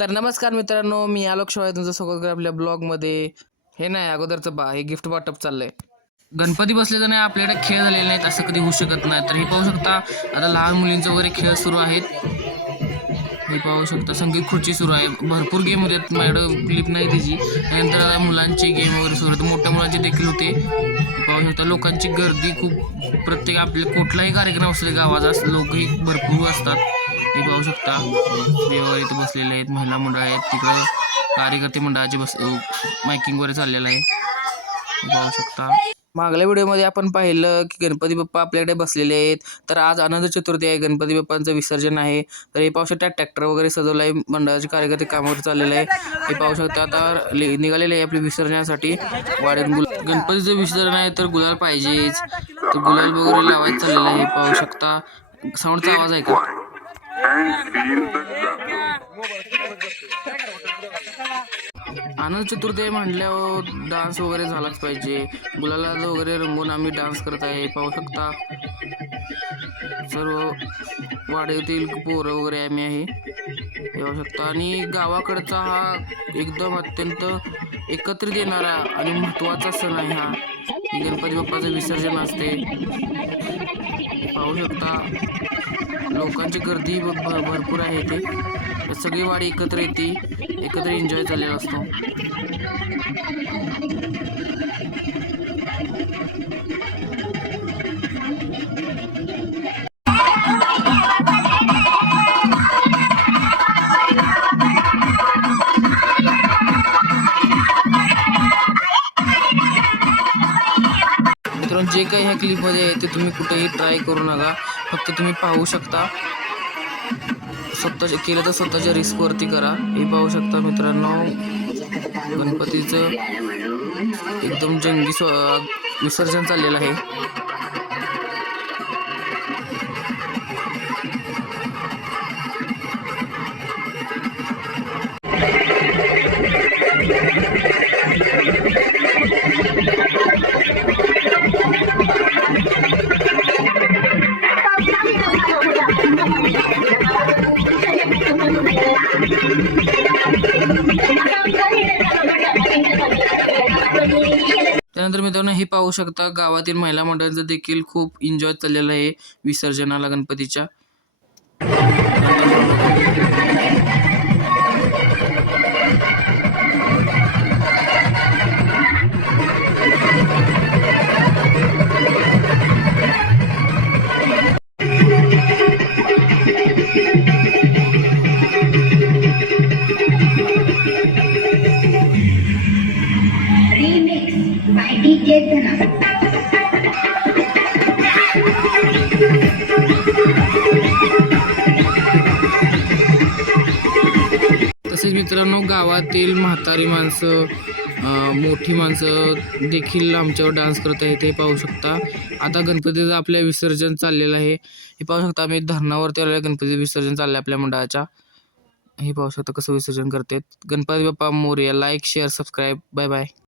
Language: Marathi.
तर नमस्कार मित्रांनो मी आलोक शिवाय तुमचं स्वागत करतो आपल्या ब्लॉगमध्ये. हे नाही अगोदरचं बा हे गिफ्ट वाटप चाललंय. गणपती बसले तर नाही आपल्याकडे खेळ झालेले नाहीत असं कधी होऊ शकत नाही. तर हे पाहू शकता आता लहान मुलींचे वगैरे खेळ सुरू आहेत. हे पाहू शकता संगीत खुर्ची सुरू आहे. भरपूर गेम होते माझ्याकडं क्लिप नाही त्याची. त्यानंतर आता मुलांचे गेम वगैरे सुरू आहेत. मोठ्या मुलांचे देखील होते. पाहू शकता लोकांची गर्दी खूप प्रत्येक आपले कुठलाही कार्यक्रम असले गावाचा लोकही भरपूर असतात. हे पाहू शकता. देवावर इथे बसलेले आहेत महिला मंडळ आहेत. तिकडं कार्यकर्ते मंडळाचे बस मायकिंग वगैरे चाललेलं आहे. पाहू शकता. मागल्या व्हिडिओमध्ये आपण पाहिलं की गणपती बाप्पा आपल्याकडे बसलेले आहेत. तर आज आनंद चतुर्थी आहे. गणपती बाप्पांचं विसर्जन आहे. तर हे पाहू शकता ट्रॅक्टर वगैरे सजवलं आहे मंडळाचे कार्यकर्ते कामावर चाललेलं आहे हे पाहू शकता आता ले- निघालेले आहे आपले विसर्जनासाठी. वाड्यात गुल गणपतीचं विसर्जन आहे तर गुलाल पाहिजेच. तर गुलाल वगैरे लावायचं चाललेलं आहे. हे पाहू शकता. साऊंडचा आवाज आहे का आनंद चतुर्थी म्हटल्यावर डान्स वगैरे झालाच पाहिजे. गुलाला वगैरे रंगून आम्ही डान्स करत आहे. पाहू शकता. सर्व वाड्यातील पोरं वगैरे आम्ही आहे. पाहू शकता. आणि गावाकडचा हा एकदम अत्यंत एकत्रित येणारा आणि महत्त्वाचा सण आहे हा. गणपती बाप्पाचं विसर्जन असते. पाहू शकता. लोकांची गर्दी भरपूर आहे इथे. सगळी वाडी एकत्र येते. एकत्र एन्जॉय चाललेला असतो. मित्रांनो जे काही ह्या क्लिपमध्ये आहे ते तुम्ही कुठेही ट्राय करू नका. फक्त तुम्ही पाहू शकता. स्वतःच्या केलं तर स्वतःच्या रिस्कवरती करा. हे पाहू शकता मित्रांनो. गणपतीचं एकदम जंगी स्व विसर्जन चाललेलं आहे. त्यानंतर मित्रांनो हे पाहू शकता गावातील महिला मंडळांचं देखील खूप एन्जॉय चाललेलं आहे विसर्जनाला गणपतीच्या. तसेच मित्रांनो गावातील म्हातारी माणसं मोठी माणसं देखील आमच्यावर डान्स करत आहेत हे पाहू शकता. आता गणपतीचं आपल्या विसर्जन चाललेलं आहे. हे पाहू शकता आम्ही धरणावरती आलेलं गणपती विसर्जन चाललं आहे आपल्या मंडळाच्या. हे पाहू शकता कसं विसर्जन करतात. Ganpati Bappa Morya like share subscribe bye bye